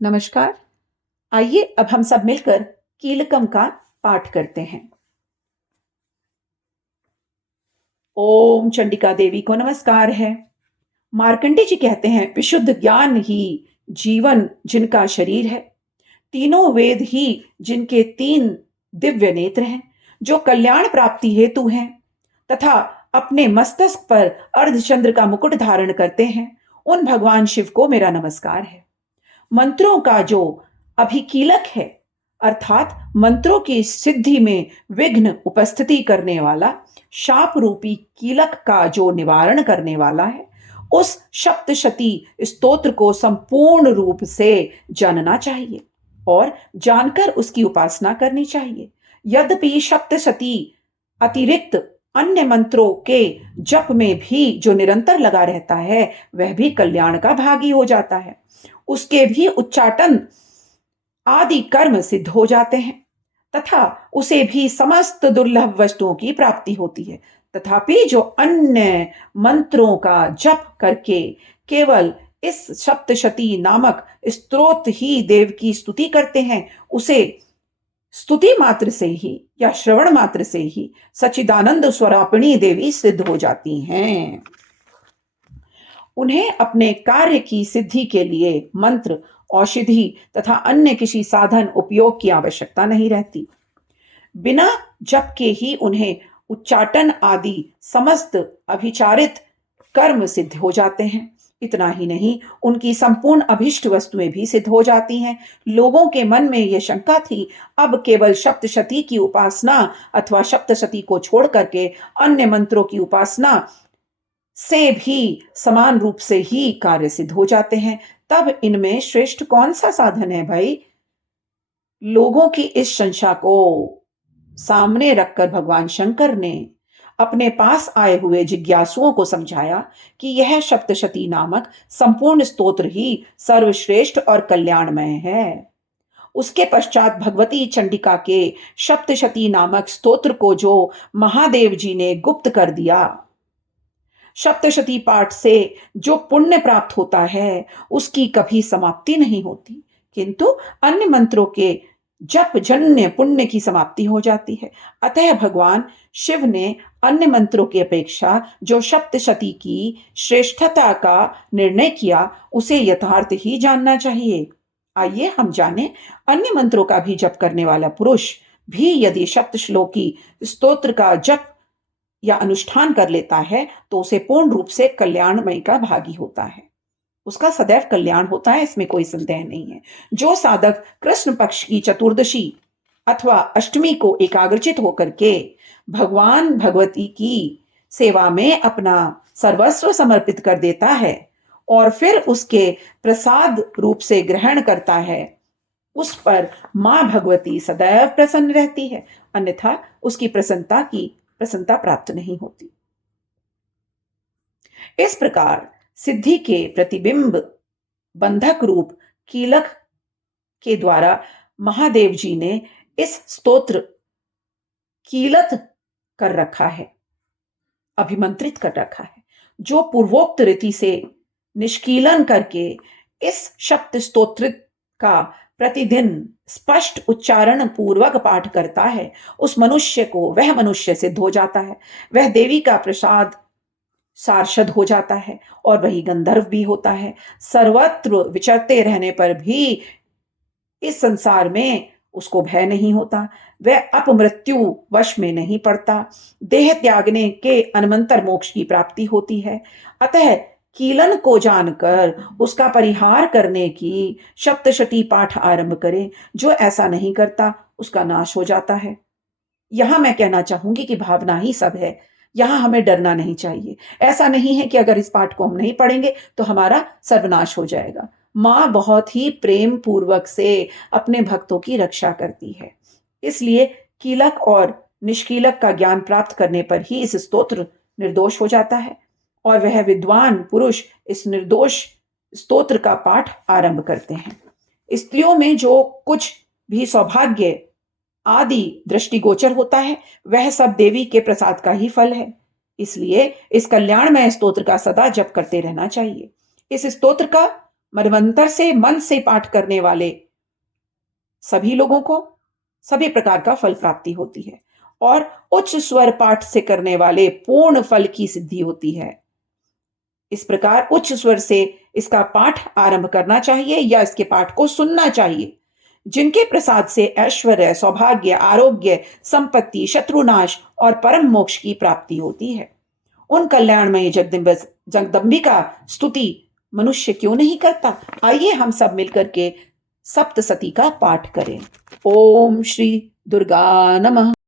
नमस्कार। आइए अब हम सब मिलकर कीलकम का पाठ करते हैं। ओम चंडिका देवी को नमस्कार है। मार्कंडे जी कहते हैं, विशुद्ध ज्ञान ही जीवन जिनका शरीर है, तीनों वेद ही जिनके तीन दिव्य नेत्र हैं, जो कल्याण प्राप्ति हेतु हैं तथा अपने मस्तक पर अर्धचंद्र का मुकुट धारण करते हैं, उन भगवान शिव को मेरा नमस्कार है। मंत्रों का जो अभिकीलक है, अर्थात मंत्रों की सिद्धि में विघ्न उपस्थिति करने वाला, शाप रूपी कीलक का जो निवारण करने वाला है, उस सप्तशती स्तोत्र को संपूर्ण रूप से जानना चाहिए और जानकर उसकी उपासना करनी चाहिए। यद्यपि सप्तशती अतिरिक्त अन्य मंत्रों के जप में भी जो निरंतर लगा रहता है, वह भी कल्याण का भागी हो जाता है। उसके भी उच्चाटन आदि कर्म सिद्ध हो जाते हैं तथा उसे भी समस्त दुर्लभ वस्तुओं की प्राप्ति होती है। तथापि जो अन्य मंत्रों का जप करके केवल इस सप्तशती नामक स्तोत्र ही देव की स्तुति करते हैं, उसे स्तुति मात्र से ही या श्रवण मात्र से ही सच्चिदानंद स्वरूपिणी देवी सिद्ध हो जाती हैं। उन्हें अपने कार्य की सिद्धि के लिए मंत्र, औषधि तथा अन्य किसी साधन उपयोग की आवश्यकता नहीं रहती। बिना जप के ही उन्हें उच्चाटन आदि समस्त अभिचारित कर्म सिद्ध हो जाते हैं। इतना ही नहीं, उनकी संपूर्ण अभिष्ट वस्तुएं भी सिद्ध हो जाती हैं। लोगों के मन में यह शंका थी, अब केवल सप्तशती की उपासना अथवा सप्तशती को छोड़ करके अन्य मंत्रों की उपासना से भी समान रूप से ही कार्य सिद्ध हो जाते हैं, तब इनमें श्रेष्ठ कौन सा साधन है भाई? लोगों की इस शंका को सामने रखकर भगवान शंकर ने अपने पास आए हुए जिज्ञासुओं को समझाया कि यह सप्तशती नामक संपूर्ण स्तोत्र ही सर्वश्रेष्ठ और कल्याणमय है। उसके पश्चात भगवती चंडिका के सप्तशती नामक स्तोत्र को जो महादेव जी ने गुप्त कर दिया, सप्तशती पाठ से जो पुण्य प्राप्त होता है, उसकी कभी समाप्ति नहीं होती, किंतु अन्य मंत्रों के जप जन्य पुण्य की समाप्ति हो जाती है। अतः भगवान शिव ने अन्य मंत्रों की अपेक्षा जो सप्तशती की श्रेष्ठता का निर्णय किया, उसे यथार्थ ही जानना चाहिए। आइए हम जानें, अन्य मंत्रों का भी जप करने वाला पुरुष भी यदि सप्तश्लोकी स्तोत्र का जप या अनुष्ठान कर लेता है, तो उसे पूर्ण रूप से कल्याणमय का भागी होता है। उसका सदैव कल्याण होता है, इसमें कोई संदेह नहीं है। जो साधक कृष्ण पक्ष की चतुर्दशी अथवा अष्टमी को एकाग्रचित होकर के भगवान भगवती की सेवा में अपना सर्वस्व समर्पित कर देता है और फिर उसके प्रसाद रूप से ग्रहण करता है, उस पर मां भगवती सदैव प्रसन्न रहती है, अन्यथा उसकी प्रसन्नता प्राप्त नहीं होती। इस प्रकार सिद्धि के प्रतिबिंब बंधक रूप कीलक के द्वारा महादेव जी ने इस स्तोत्र कीलत कर रखा है, अभिमंत्रित कर रखा है, जो पूर्वोक्त रीति से निष्कीलन करके इस शब्द स्तोत्र का प्रतिदिन स्पष्ट उच्चारण पूर्वक पाठ करता है, उस मनुष्य को वह मनुष्य सिद्ध हो जाता है, वह देवी का प्रसाद सार्षद हो जाता है और वही गंधर्व भी होता है। सर्वत्र विचरते रहने पर भी इस संसार में उसको भय नहीं होता, वह अपमृत्यु वश में नहीं पड़ता, देह त्यागने के अनंतर मोक्ष की प्राप्ति होती है। अतः कीलन को जानकर उसका परिहार करने की सप्तशती पाठ आरंभ करें। जो ऐसा नहीं करता, उसका नाश हो जाता है। यहां मैं कहना चाहूंगी कि भावना ही सब है, यहां हमें डरना नहीं चाहिए। ऐसा नहीं है कि अगर इस पाठ को हम नहीं पढ़ेंगे तो हमारा सर्वनाश हो जाएगा। मां बहुत ही प्रेम पूर्वक से अपने भक्तों की रक्षा करती है, इसलिए कीलक और निष्कीलक का ज्ञान प्राप्त करने पर ही इस स्तोत्र निर्दोष हो जाता है और वह विद्वान पुरुष इस निर्दोष स्तोत्र का पाठ आरंभ करते हैं। स्त्रियों में जो कुछ भी सौभाग्य आदि दृष्टिगोचर होता है, वह सब देवी के प्रसाद का ही फल है। इसलिए इस कल्याणमय स्तोत्र का सदा जप करते रहना चाहिए। इस स्तोत्र का मनवंतर से मन से पाठ करने वाले सभी लोगों को सभी प्रकार का फल प्राप्ति होती है और उच्च स्वर पाठ से करने वाले पूर्ण फल की सिद्धि होती है। इस प्रकार उच्च स्वर से इसका पाठ आरंभ करना चाहिए या इसके पाठ को सुनना चाहिए। जिनके प्रसाद से ऐश्वर्य, सौभाग्य, आरोग्य, संपत्ति, शत्रुनाश और परम मोक्ष की प्राप्ति होती है, उन कल्याणमयी जगदम्बिका स्तुति मनुष्य क्यों नहीं करता। आइए हम सब मिलकर के सप्तसती का पाठ करें। ओम श्री दुर्गा नमः।